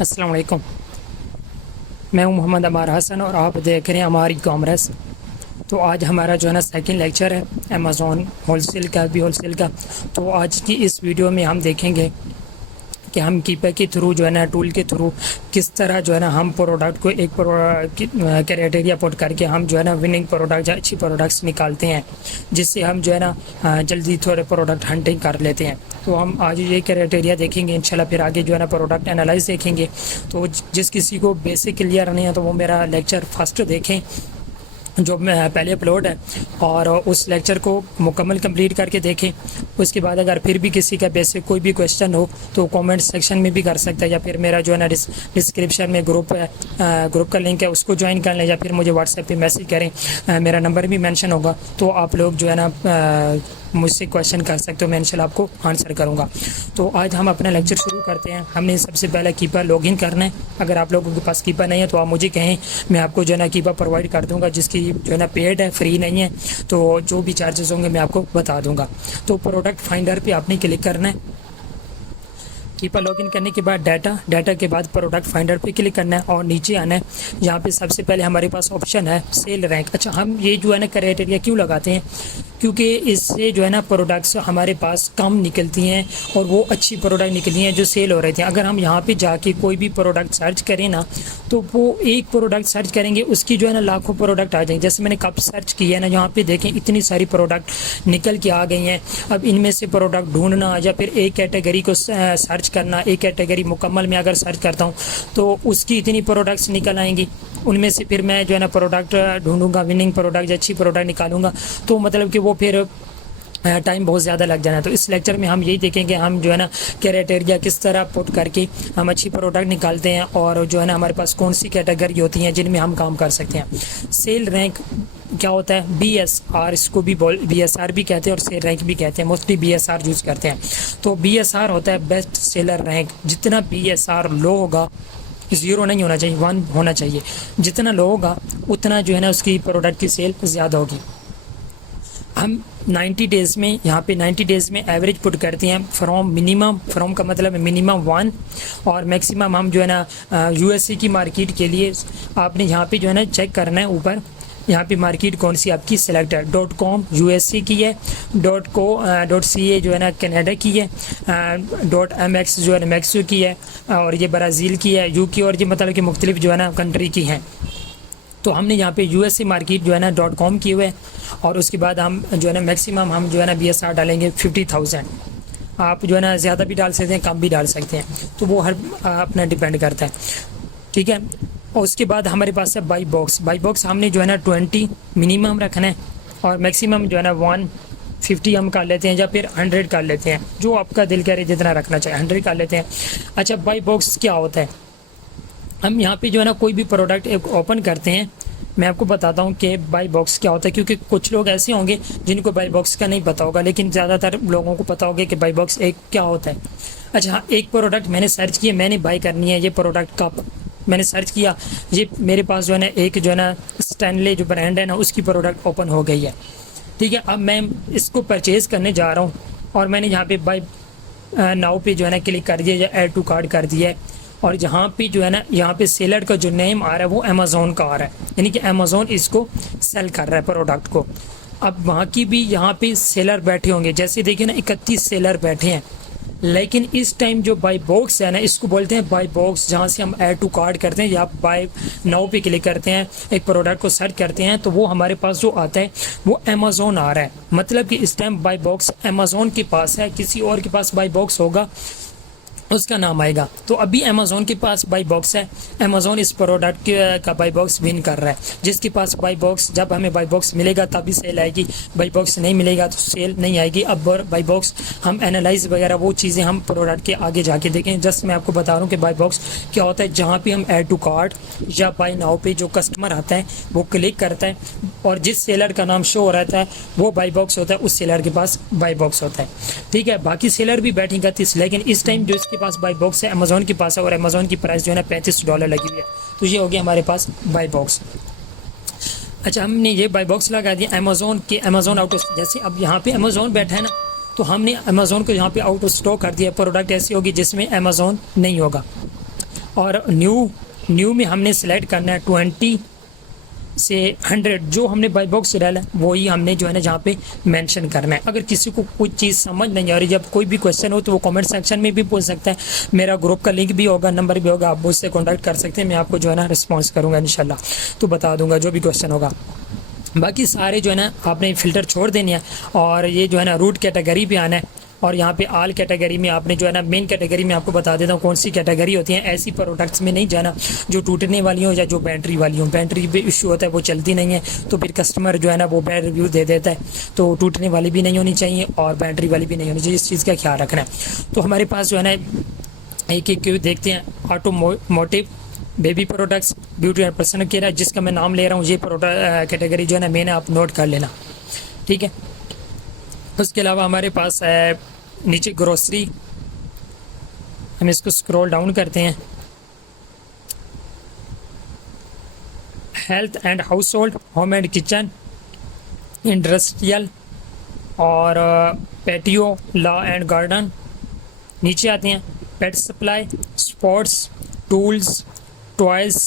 अस्सलाम वालेकुम। मैं हूं मोहम्मद अमार हसन और आप देख रहे हैं हमारी कॉमर्स। तो आज हमारा जो है ना सेकंड लेक्चर है अमेज़ॉन होलसेल का भी होलसेल का। तो आज की इस वीडियो में हम देखेंगे कि हम कीपर के थ्रू जो है ना टूल के थ्रू किस तरह जो है ना हम प्रोडक्ट को एक क्राइटेरिया पुट करके हम जो है ना विनिंग प्रोडक्ट या अच्छी प्रोडक्ट्स निकालते हैं, जिससे हम जो है ना जल्दी थोड़े प्रोडक्ट हंटिंग कर लेते हैं। तो हम आज ये क्राइटेरिया देखेंगे इंशाल्लाह, फिर आगे जो है ना प्रोडक्ट एनालाइज देखेंगे। तो जिस किसी को बेसिक क्लियर नहीं है तो वो मेरा लेक्चर फर्स्ट देखें जो पहले अपलोड है, और उस लेक्चर को मुकम्मल कंप्लीट करके देखें। उसके बाद अगर फिर भी किसी का बेसिक कोई भी क्वेश्चन हो तो कमेंट सेक्शन में भी कर सकता है, या फिर मेरा जो है ना डिस्क्रिप्शन में ग्रुप है, ग्रुप का लिंक है, उसको ज्वाइन कर लें, या फिर मुझे व्हाट्सएप पे मैसेज करें, मेरा नंबर भी मेंशन होगा। तो आप लोग जो है ना मुझसे क्वेश्चन कर सकते हो, मैं इंशाल्लाह आपको आंसर करूंगा। तो आज हम अपना लेक्चर शुरू करते हैं। हमने सबसे पहले कीपर लॉगिन करना है। अगर आप लोगों के पास कीपर नहीं है तो आप मुझे कहें, मैं आपको जो है ना कीपर प्रोवाइड कर दूंगा, जिसकी जो है ना पेड है, फ्री नहीं है। तो जो भी चार्जेस होंगे मैं आपको बता दूंगा। तो प्रोडक्ट फाइंडर पे आपने क्लिक करना है। कीपर लॉगिन करने के बाद डाटा के बाद प्रोडक्ट फाइंडर पे क्लिक करना है और नीचे आना है। यहाँ पे सबसे पहले हमारे पास ऑप्शन है सेल रैंक। अच्छा, हम ये जो है ना क्राइटेरिया क्यों लगाते हैं? क्योंकि इससे जो है ना प्रोडक्ट्स हमारे पास कम निकलती हैं और वो अच्छी प्रोडक्ट निकली हैं जो सेल हो रही थी। अगर हम यहाँ पे जाके कोई भी प्रोडक्ट सर्च करें ना, तो वो एक प्रोडक्ट सर्च करेंगे उसकी जो है ना लाखों प्रोडक्ट आ जाएंगे। जैसे मैंने कप सर्च किया है ना, यहाँ पे देखें इतनी सारी प्रोडक्ट निकल के आ गई हैं। अब इनमें से प्रोडक्ट ढूंढना या फिर एक कैटेगरी को सर्च करना, एक कैटेगरी मुकम्मल में अगर सर्च करता हूँ तो उसकी इतनी प्रोडक्ट्स निकल आएंगी। उनमें से फिर मैं जो है ना प्रोडक्ट ढूंढूंगा, विनिंग प्रोडक्ट या अच्छी प्रोडक्ट निकालूंगा। तो मतलब कि वो फिर टाइम बहुत ज़्यादा लग जाना है। तो इस लेक्चर में हम यही देखेंगे हम जो है ना क्राइटेरिया किस तरह पुट करके हम अच्छी प्रोडक्ट निकालते हैं, और जो है ना हमारे पास कौन सी कैटेगरी होती हैं जिनमें हम काम कर सकते हैं। सेल रैंक क्या होता है? BSR, इसको भी BSR भी कहते हैं और सेल रैंक भी कहते हैं। मोस्टली BSR यूज़ करते हैं। तो BSR होता है बेस्ट सेलर रैंक। जितना BSR लो होगा, 0 नहीं होना चाहिए, 1 होना चाहिए। जितना लो होगा उतना जो है ना उसकी प्रोडक्ट की सेल ज़्यादा होगी। हम 90 डेज़ में, यहाँ पे 90 डेज़ में एवरेज पुट करते हैं फ्रॉम का मतलब है मिनिमम 1, और मैक्सिमम हम जो है ना USA की मार्केट के लिए आपने यहाँ पे जो है ना चेक करना है ऊपर। यहाँ पे मार्केट कौन सी आपकी सेलेक्ट है। .com USA की है, .ca जो है ना कनाडा की है, .mx जो है ना मैक्सिको की है, और ये ब्राज़ील की है, UK, और ये मतलब कि मुख्तलिफ जो है ना कंट्री की हैं। तो हमने यहाँ पे USA मार्केट जो है ना .com की हुए है, और उसके बाद हम जो है ना मैक्सिमम हम जो है ना BSR डालेंगे 50,000। आप जो है ना ज़्यादा भी डाल सकते हैं, कम भी डाल सकते हैं, तो वो हर अपना डिपेंड करता है, ठीक है। और उसके बाद हमारे पास है बाई बॉक्स हमने जो है ना 20 मिनिमम रखना है, और मैक्सिमम जो है ना 150 हम कर लेते हैं, या फिर 100 कर लेते हैं, जो आपका दिल करे जितना रखना चाहिए 100 कर लेते हैं। अच्छा, बाई बॉक्स क्या होता है? हम यहाँ पे जो है ना कोई भी प्रोडक्ट एक ओपन करते हैं। मैं आपको बताता हूँ कि बाई बॉक्स क्या होता है, क्योंकि कुछ लोग ऐसे होंगे जिनको बाई बॉक्स का नहीं पता होगा, लेकिन ज़्यादातर लोगों को पता होगा कि बाई बॉक्स एक क्या होता है। अच्छा हाँ, एक प्रोडक्ट मैंने सर्च किया, मैंने बाई करनी है ये प्रोडक्ट कप, मैंने सर्च किया, ये मेरे पास जो है ना एक जो है ना स्टैनले जो ब्रांड है ना उसकी प्रोडक्ट ओपन हो गई है, ठीक है। अब मैं इसको परचेज़ करने जा रहा हूँ, और मैंने यहाँ पे बाई नाउ पे जो है ना क्लिक कर दिया या ऐड टू कार्ट कर दिया है, और जहाँ पे जो है ना यहाँ पे सेलर का जो नेम आ रहा है वो अमेज़ॉन का आ रहा है, यानी कि अमेज़ॉन इसको सेल कर रहा है प्रोडक्ट को। अब वहाँ की भी यहाँ पे सेलर बैठे होंगे, जैसे देखिए ना 31 सेलर बैठे हैं, लेकिन इस टाइम जो बाई बॉक्स है ना इसको बोलते हैं बाई बॉक्स, जहाँ से हम ऐड टू कार्ट करते हैं या बाई नाउ पे क्लिक करते हैं, एक प्रोडक्ट को सर्च करते हैं, तो वो हमारे पास जो आता है वो अमेज़ॉन आ रहा है। मतलब कि इस टाइम बाई बॉक्स अमेज़ॉन के पास है, किसी और के पास बाई बॉक्स होगा उसका नाम आएगा। तो अभी अमेज़ॉन के पास बाई बॉक्स है, अमेज़ॉन इस प्रोडक्ट का बाई बॉक्स विन कर रहा है। जिसके पास बाई बॉक्स, जब हमें बाई बॉक्स मिलेगा तभी सेल आएगी, बाई बॉक्स नहीं मिलेगा तो सेल नहीं आएगी। अब बाई बॉक्स हम एनालाइज वगैरह वो चीज़ें हम प्रोडक्ट के आगे जाके देखें। जस्ट मैं आपको बता रहा हूँ कि बाई बॉक्स क्या होता है। जहाँ पे हम ऐड टू कार्ट या बाई नाउ पे जो कस्टमर आता है वो क्लिक करता है, और जिस सेलर का नाम शो हो रहता है वो बाई बॉक्स होता है, उस सेलर के पास बाई बॉक्स होता है, ठीक है। बाकी सेलर भी बैठेंगे 30, लेकिन इस टाइम जो इसके पास बाई बॉक्स है अमेज़ॉन के पास है, और अमेज़ॉन की प्राइस जो है ना $35 लगी हुई है। तो ये हो गया हमारे पास बाई बॉक्स। अच्छा, हमने ये बाई बॉक्स लगा दिया अमेज़ॉन के, अमेज़ॉन आउट ऑफ, जैसे अब यहाँ पे अमेज़ॉन बैठा है ना, तो हमने अमेज़ॉन को यहाँ पे आउट ऑफ स्टॉक कर दिया। प्रोडक्ट ऐसी होगी जिसमें अमेज़ॉन नहीं होगा, और न्यू में हमने सेलेक्ट करना है 20 से 100, जो हमने बाई बॉक्स डाला है वही हमने जो है ना जहाँ पे मेंशन करना है। अगर किसी को कुछ चीज़ समझ नहीं आ रही, जब कोई भी क्वेश्चन हो तो वो कमेंट सेक्शन में भी पूछ सकता है। मेरा ग्रुप का लिंक भी होगा, नंबर भी होगा, आप मुझसे कॉन्टैक्ट कर सकते हैं। मैं आपको जो है ना रिस्पॉन्स करूँगा इंशाल्लाह, तो बता दूंगा जो भी क्वेश्चन होगा। बाकी सारे जो है ना आपने फ़िल्टर छोड़ देने हैं और ये जो है ना रूट कैटेगरी पे आना है। और यहाँ पे आल कैटेगरी में आपने जो है ना मेन कैटेगरी में आपको बता देता हूँ कौन सी कैटेगरी होती है। ऐसी प्रोडक्ट्स में नहीं जाना जो टूटने वाली हो या जो बैटरी वाली हो। बैटरी पे इशू होता है, वो चलती नहीं है, तो फिर कस्टमर जो है ना वो बैड रिव्यू दे देता है। तो टूटने वाली भी नहीं होनी चाहिए और बैटरी वाली भी नहीं होनी चाहिए, इस चीज़ का ख्याल रखना है। तो हमारे पास जो है ना एक एक देखते हैं। Automotive, baby products, beauty and personal care है, जिसका मैं नाम ले रहा हूँ। ये प्रोडक्ट कैटेगरी जो है ना मैंने आप नोट कर लेना, ठीक है। उसके अलावा हमारे पास है नीचे ग्रोसरी, हम इसको स्क्रॉल डाउन करते हैं। Health and house hold, home and kitchen, industrial और पेटियो, लॉ एंड गार्डन। नीचे आते हैं पेट सप्लाई, स्पोर्ट्स, टूल्स, टॉयज़।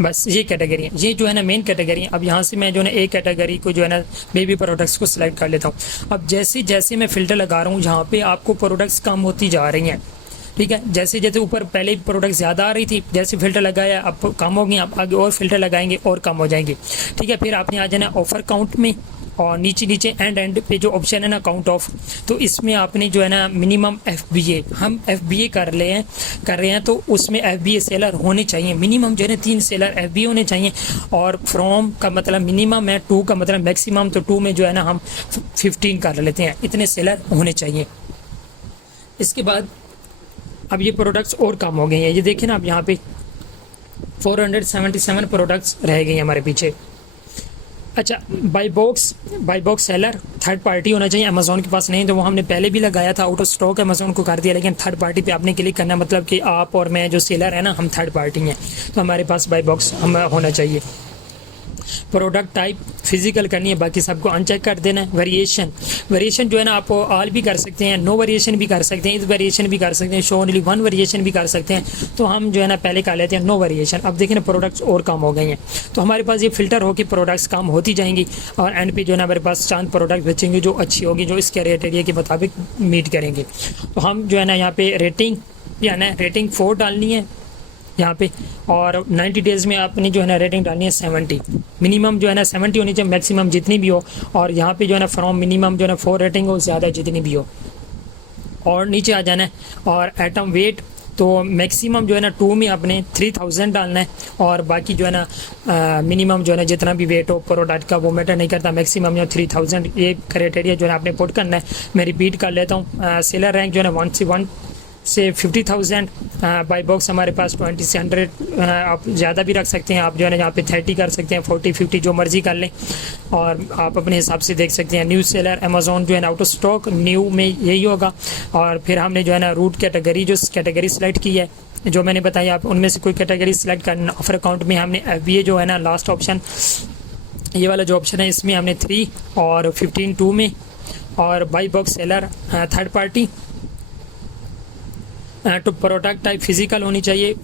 बस ये कैटेगरी है, ये जो है ना मेन कैटेगरी है। अब यहाँ से मैं जो है ना एक कैटेगरी को जो है ना बेबी प्रोडक्ट्स को सिलेक्ट कर लेता हूँ। अब जैसे जैसे मैं फ़िल्टर लगा रहा हूँ यहाँ पे आपको प्रोडक्ट्स कम होती जा रही हैं, ठीक है। जैसे जैसे ऊपर पहले प्रोडक्ट ज़्यादा आ रही थी, जैसे फ़िल्टर लगाया अब कम हो गई, आप आगे और फ़िल्टर लगाएंगे और कम हो जाएंगे, ठीक है। फिर आपने आ जाना ऑफ़र काउंट में और नीचे एंड पे जो ऑप्शन है ना काउंट ऑफ, तो इसमें आपने जो है ना मिनिमम FBA, हम FBA कर रहे हैं तो उसमें FBA सेलर होने चाहिए। मिनिमम जो है ना 3 सेलर FBA होने चाहिए। और फ्रॉम का मतलब मिनिमम है, 2 का मतलब मैक्सिमम, तो 2 में जो है ना हम 15 कर लेते हैं, इतने सेलर होने चाहिए। इसके बाद अब ये प्रोडक्ट्स और कम हो गए हैं, ये देखिए ना आप यहाँ पे 477 प्रोडक्ट्स रह गए हैं हमारे पीछे। अच्छा, by box seller third party होना चाहिए। अमेज़ॉन के पास नहीं तो वो हमने पहले भी लगाया था, आउट ऑफ स्टॉक अमेज़ॉन को कर दिया, लेकिन थर्ड पार्टी पे आपने क्लिक करना, मतलब कि आप और मैं जो सेलर है ना हम थर्ड पार्टी हैं, तो हमारे पास बाई बॉक्स हम होना चाहिए। प्रोडक्ट टाइप फिजिकल करनी है, बाकी सबको अनचेक कर देना है। वेरिएशन जो है ना आप ऑल भी कर सकते हैं, नो वेरिएशन भी कर सकते हैं, इस वेरिएशन भी कर सकते हैं, शो ओनली वन वेरिएशन भी कर सकते हैं। तो हम जो है ना पहले कर लेते हैं नो वेरिएशन। अब देखें ना प्रोडक्ट्स और कम हो गए हैं, तो हमारे पास ये फिल्टर होकर प्रोडक्ट्स कम होती जाएंगी और एंड पे जो है ना हमारे पास चांद प्रोडक्ट बचेंगे जो अच्छी होगी, जो इस क्राइटेरिया के मुताबिक मीट करेंगे। तो हम जो है ना यहाँ पे रेटिंग 4 डालनी है यहाँ पे, और 90 डेज़ में आपने जो है ना रेटिंग डालनी है 70। मिनिमम जो है ना 70 होनी चाहिए, मैक्सिमम जितनी भी हो। और यहाँ पे जो है ना फ्रॉम मिनिमम जो है ना 4 रेटिंग हो, ज़्यादा जितनी भी हो। और नीचे आ जाना है। और एटम वेट तो मैक्सिमम जो है ना 2 में आपने 3000 डालना है, और बाकी जो है ना मिनिमम जो है ना जितना भी वेट हो प्रोडक्ट का वो मैटर नहीं करता, मैक्सिमम जो 3000 ये क्राइटेरिया जो है ना आपने पुट करना है। मैं रिपीट कर लेता हूँ। सेलर रैंक जो है ना 1 से 50,000, बाई बॉक्स हमारे पास 20 से 100, आप ज़्यादा भी रख सकते हैं। आप जो है ना यहाँ पे 30 कर सकते हैं, 40, 50 जो मर्जी कर लें, और आप अपने हिसाब से देख सकते हैं। न्यू सेलर अमेज़ॉन जो है ना आउट ऑफ स्टॉक, न्यू में यही होगा। और फिर हमने जो है ना रूट कैटेगरी जो कैटेगरी सेलेक्ट की है, जो मैंने बताया, आप उनमें से कोई कैटेगरी सेलेक्ट करना। ऑफर अकाउंट में हमने FBA जो है ना लास्ट ऑप्शन, ये वाला जो ऑप्शन है इसमें हमने 3 और 15 2 में। और by box seller third party. तो प्रोडक्ट टाइप फिजिकल होनी चाहिए,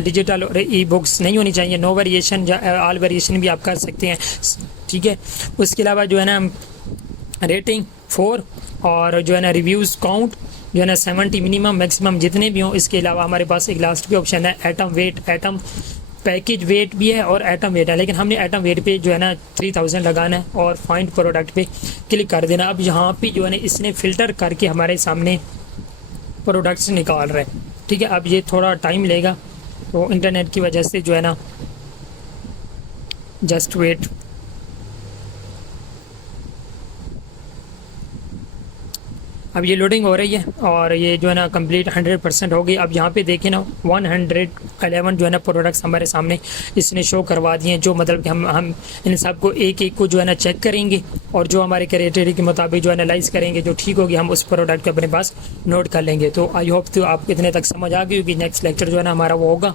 डिजिटल और ई बुक्स नहीं होनी चाहिए। नो वेरिएशन या ऑल वेरिएशन भी आप कर सकते हैं, ठीक है। उसके अलावा जो है ना रेटिंग 4 और जो है ना रिव्यूज़ काउंट जो है ना 70 मिनिमम, मैक्सिमम जितने भी हों। इसके अलावा हमारे पास एक लास्ट भी ऑप्शन है atom weight. Atom package weight भी है और एटम वेट है, लेकिन हमने एटम वेट पे जो है ना 3000 लगाना है और फाइंड प्रोडक्ट पे क्लिक कर देना। अब यहाँ पे जो है ना इसने फ़िल्टर करके हमारे सामने प्रोडक्ट्स निकाल रहे हैं, ठीक है। अब ये थोड़ा टाइम लेगा, तो इंटरनेट की वजह से जो है ना जस्ट वेट। अब ये लोडिंग हो रही है और ये जो है ना कंप्लीट 100% हो गई। अब यहाँ पे देखें ना 111 जो है ना प्रोडक्ट्स हमारे सामने इसने शो करवा दिए हैं, जो मतलब कि हम इन सब को एक एक को जो है ना चेक करेंगे और जो हमारे क्राइटेरिया के मुताबिक जो एनालाइज करेंगे, जो ठीक होगी हम उस प्रोडक्ट को अपने पास नोट कर लेंगे। तो आई होप तो आपको इतने तक समझ आ गई होगी। नेक्स्ट लेक्चर जो है ना हमारा वो होगा,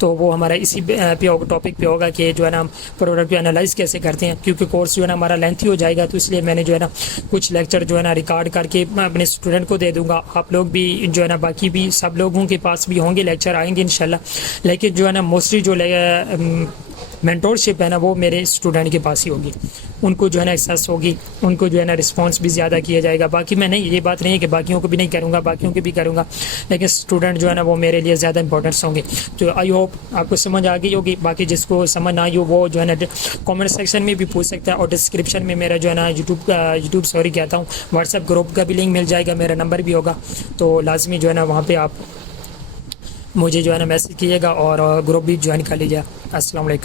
तो वो हमारा इसी पे टॉपिक पे होगा कि जो है ना हम प्रोडक्ट को एनालाइज कैसे करते हैं, क्योंकि कोर्स जो है ना हमारा लेंथी हो जाएगा। तो इसलिए मैंने जो है ना कुछ लेक्चर जो है ना रिकॉर्ड करके अपने अपने स्टूडेंट को दे दूंगा। आप लोग भी जो है ना बाकी भी सब लोगों के पास भी होंगे, लेक्चर आएंगे इंशाल्लाह। लेकिन जो है ना मोस्टली जो मेंटोरशिप है ना वो मेरे स्टूडेंट के पास ही होगी। उनको जो है ना एक्सेस होगी, उनको जो है ना रिस्पांस भी ज़्यादा किया जाएगा। बाकी मैं नहीं, ये बात नहीं है कि बाकियों को भी नहीं करूँगा, बाकियों के भी करूँगा, लेकिन स्टूडेंट जो है ना वो मेरे लिए ज़्यादा इंपॉर्टेंस होंगे। तो आई होप आपको समझ आ गई होगी। बाकी जिसको समझ ना आई हो वो जो है ना कमेंट सेक्शन में भी पूछ सकता है, और डिस्क्रिप्शन में मेरा जो है ना यूट्यूब सॉरी कहता हूँ व्हाट्सएप ग्रुप का भी लिंक मिल जाएगा, मेरा नंबर भी होगा। तो लाजमी जो है ना वहाँ पर आप मुझे जो है ना मैसेज कीजिएगा और ग्रुप भी ज्वाइन कर लीजिए। अस्सलाम वालेकुम।